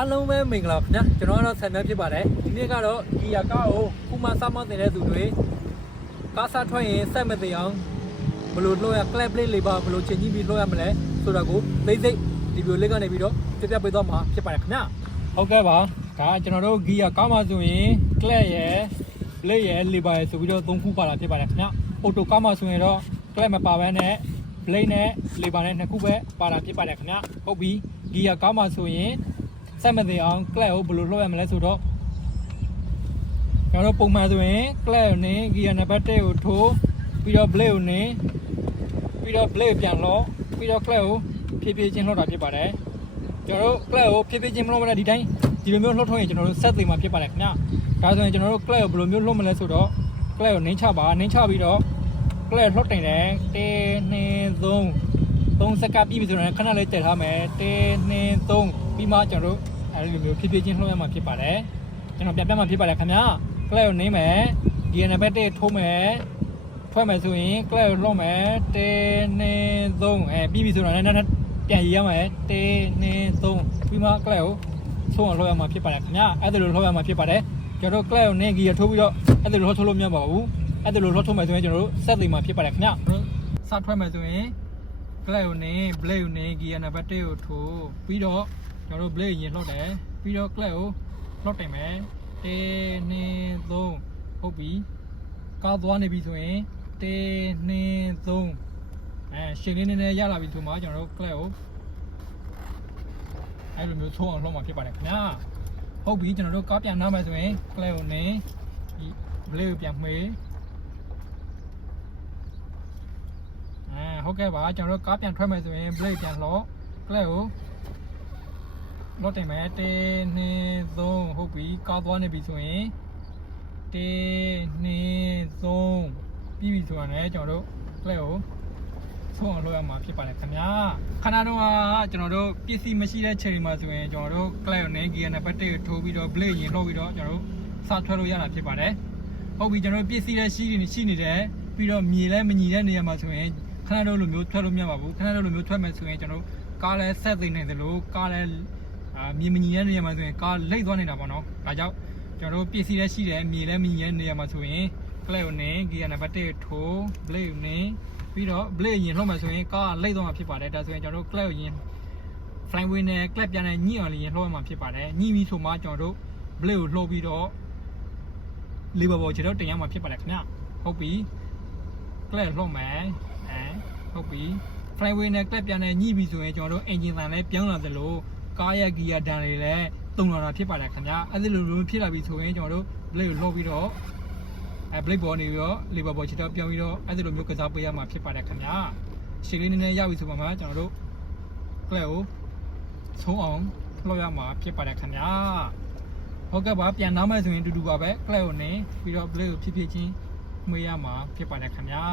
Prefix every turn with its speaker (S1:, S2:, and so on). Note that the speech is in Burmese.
S1: အားလုံးပဲမင်္ဂလာခင်ဗျာကျွန်တော်ကတော့ဆန်မြဖြစ်ပါတယ်ဒီနေ့ကတော့ဒီယာကားကိုခုမှစမတင်တဲ့သူတွေကားစားထွက်ရင်ဆက်မသိအောင်ဘယ်လိုလှုပ်ရ clap plate လေးပါဘယ်လိုချိန်ကြီးပြီးလှုပ်ရမလဲဆိုတာကိုသိသိဒီဗီဒီယိုလေးကနေပြီးတော့ပြပြပေးတော့မှာဖြစ်ပါတယ်ခင်ဗျာဟုတ်ကဲ့ပါဒါကျွန်တော်တို့ဂီယာကားမှာဆိုရင် clap ရယ် blade ရယ် lever ရယ်ဆိုပြီးတော့သုံးခုပါတာဖြစ်ပါတယ်ခင်ဗျာ auto ကားမှာဆိုရင်တော့ clap မပါဘဲနဲ့ blade နဲ့ lever နဲ့နှစ်ခုပဲပါတာဖြစ်ပါတယ်ခင်ဗျာဟုတ်ပြီဂီယာကားမှာဆိုရင် ဆက်မသိအောင် clap ကိုဘယ်လိုလှုပ်ရမလဲဆိုတော့ကျွန်တော်တို့ပုံမှန်ဆိုရင် clap ကိုနင်း gear number 1ကိုထိုးပြီးတော့ blade ကိုနင်းပြီးတော့ blade ကိုပြန်လော့ပြီးတော့ clap ကိုဖြည်းဖြည်းချင်းလှုပ်တာဖြစ်ပါတယ်ကျွန်တော်တို့ clap ကိုဖြည်းဖြည်းချင်းမလှုပ်မလဲဒီတိုင်းဒီလိုမျိုးလှုပ်ထုတ်ရင်ကျွန်တော်တို့ဆက်သိမှာဖြစ်ပါတယ်ခင်ဗျာဒါဆိုရင်ကျွန်တော်တို့ clap ကိုဘယ်လိုမျိုးလှုပ်မလဲဆိုတော့ clap ကိုနင်းချပါနင်းချပြီးတော့ clap လှုပ်တင်တယ်1 2 3 3စက္ကပ်ပြီးပြီဆိုတော့ခဏလေးတက်ထားမယ်1 2 3 ပြီးမှကျွန်တော်တို့အဲဒီလိုမျိုးဖြည်းဖြည်းချင်းလှုပ်ရမှာဖြစ်ပါတယ်ကျွန်တော်ပြပြမှာဖြစ်ပါတယ်ခင်ဗျာ clap ကိုနင်းမယ် gear number 1ထိုးမယ်ထွက်မယ်ဆိုရင် clap ကိုလှုပ်မယ်1 2 3အဲပြီးပြီဆိုတော့လည်းနောက်ထပ်ပြန်ရေးရမယ်1 2 3ပြီးမှ clap ကိုဆုံးအောင်လှုပ်ရမှာဖြစ်ပါတယ်ခင်ဗျာအဲ့ဒါလိုလှုပ်ရမှာဖြစ်ပါတယ်ကျွန်တော်တို့ clap ကိုနင်း gear ထိုးပြီးတော့အဲ့ဒါလိုလှုပ်ထုတ်လို့မရပါဘူးအဲ့ဒါလိုလှုပ်ထုတ်မယ်ဆိုရင်ကျွန်တော်တို့ဆက်သိမှာဖြစ်ပါတယ်ခင်ဗျာစထွက်မယ်ဆိုရင် blade ကိုနေ blade ကိုနေ gear number 1ကိုထိုးပြီးတော့ ကျွန်တော်တို့ blade ရင်လှောက်တယ်ပြီးတော့ clutch ကိုလှောက်တယ်မယ်1 2 3ဟုတ်ပြီကားသွားနေပြီဆိုရင်1 2 3အဲရှင်းလေးနည်းနည်းရလာပြီဆိုမှကျွန်တော်တို့ clutch ကိုအဲလိုမျိုးဆုံးအောင်လှောက်မှာဖြစ်ပါတယ်ခင်ဗျာဟုတ်ပြီကျွန်တော်တို့ကားပြန်နားမယ်ဆိုရင် clutch ကိုနေ blade ကိုပြန်မှေးအဲဟုတ်ကဲ့ပါကျွန်တော်တို့ကားပြန်ထွက်မယ်ဆိုရင် blade ပြန်လော့ clutch ကို လော့တင်မယ်1 2 3ဟုတ်ပြီကားသွားနေပြီဆိုရင်1 2 3ပြီးပြီဆိုရင်လည်းကျွန်တော်တို့ clutch ကိုဆုံးအောင်လုပ်ရမှာဖြစ်ပါတယ်ခင်ဗျာခဏတော့ကျွန်တော်တို့ပစ္စည်းမရှိတဲ့ချိန်မှာဆိုရင်ကျွန်တော်တို့ clutch ကိုနေ gear နဲ့ battery ကိုထိုးပြီးတော့ blade ရင်လှုပ်ပြီးတော့ကျွန်တော်တို့စထွက်လို့ရတာဖြစ်ပါတယ်ဟုတ်ပြီကျွန်တော်တို့ပစ္စည်းလည်းရှိနေရှိနေတယ်ပြီးတော့မြေလည်းမညီတဲ့နေရာမှာဆိုရင်ခဏတော့လိုမျိုးထွက်လို့မရပါဘူးခဏတော့လိုမျိုးထွက်မယ်ဆိုရင်ကျွန်တော်တို့ကားလည်းဆက်သိနေတယ်လို့ကားလည်း အာမြေမညီတဲ့နေရာမှာဆိုရင်ကားလိမ့်သွားနေတာပေါ့နော်ဒါကြောင့်ကျွန်တော်တို့ပစ္စည်းလည်းရှိတယ်မြေလည်းမညီတဲ့နေရာမှာဆိုရင် clutch ကိုနင်း gear number 1ထိုး blade ကိုနင်းပြီးတော့ blade ရင်လှုပ်မယ်ဆိုရင်ကားလိမ့်သွားမှာဖြစ်ပါတယ်ဒါဆိုရင်ကျွန်တော်တို့ clutch ကိုရင် flywheel နဲ့ clutch ပြန်နဲ့ညှိအောင်လေးရင်လှုပ်ရမှာဖြစ်ပါတယ်ညှိပြီးဆိုမှကျွန်တော်တို့ blade ကိုလှုပ်ပြီးတော့လေးဘော်ဘော်ခြေတော့တင်ရမှာဖြစ်ပါတယ်ခင်ဗျဟုတ်ပြီ clap လှုပ်မယ်အဲဟုတ်ပြီ flyway နဲ့ clap ပြန်နဲ့ညှိပြီဆိုရင်ကျွန်တော်တို့ engine တန်လည်းပြောင်းလာသလို ကားရဲ့ gear တန်တွေလည်းတုံလာတာဖြစ်ပါတယ်ခင်ဗျအဲ့ဒီလိုလိုဖြစ်လာပြီဆိုရင်ကျွန်တော်တို့ blade ကိုလှုပ်ပြီးတော့အဲ blade ဘော်နေပြီးတော့ lever ဘော်ခြေတော့ပြောင်းပြီးတော့အဲ့ဒီလိုမျိုးကစားပေးရမှာဖြစ်ပါတယ်ခင်ဗျရှင်းလေးနည်းနည်းရပြီဆိုမှကျွန်တော်တို့ clap ကိုဆုံးအောင်လှုပ်ရမှာဖြစ်ပါတယ်ခင်ဗျဟုတ်ကဲ့ပါပြန်နောက်မဲ့ဆိုရင်အတူတူပါပဲ clap ကိုနေပြီးတော့ blade ကိုဖြည်းဖြည်းချင်းမှေးရမှာဖြစ်ပါတယ်ခင်ဗျာ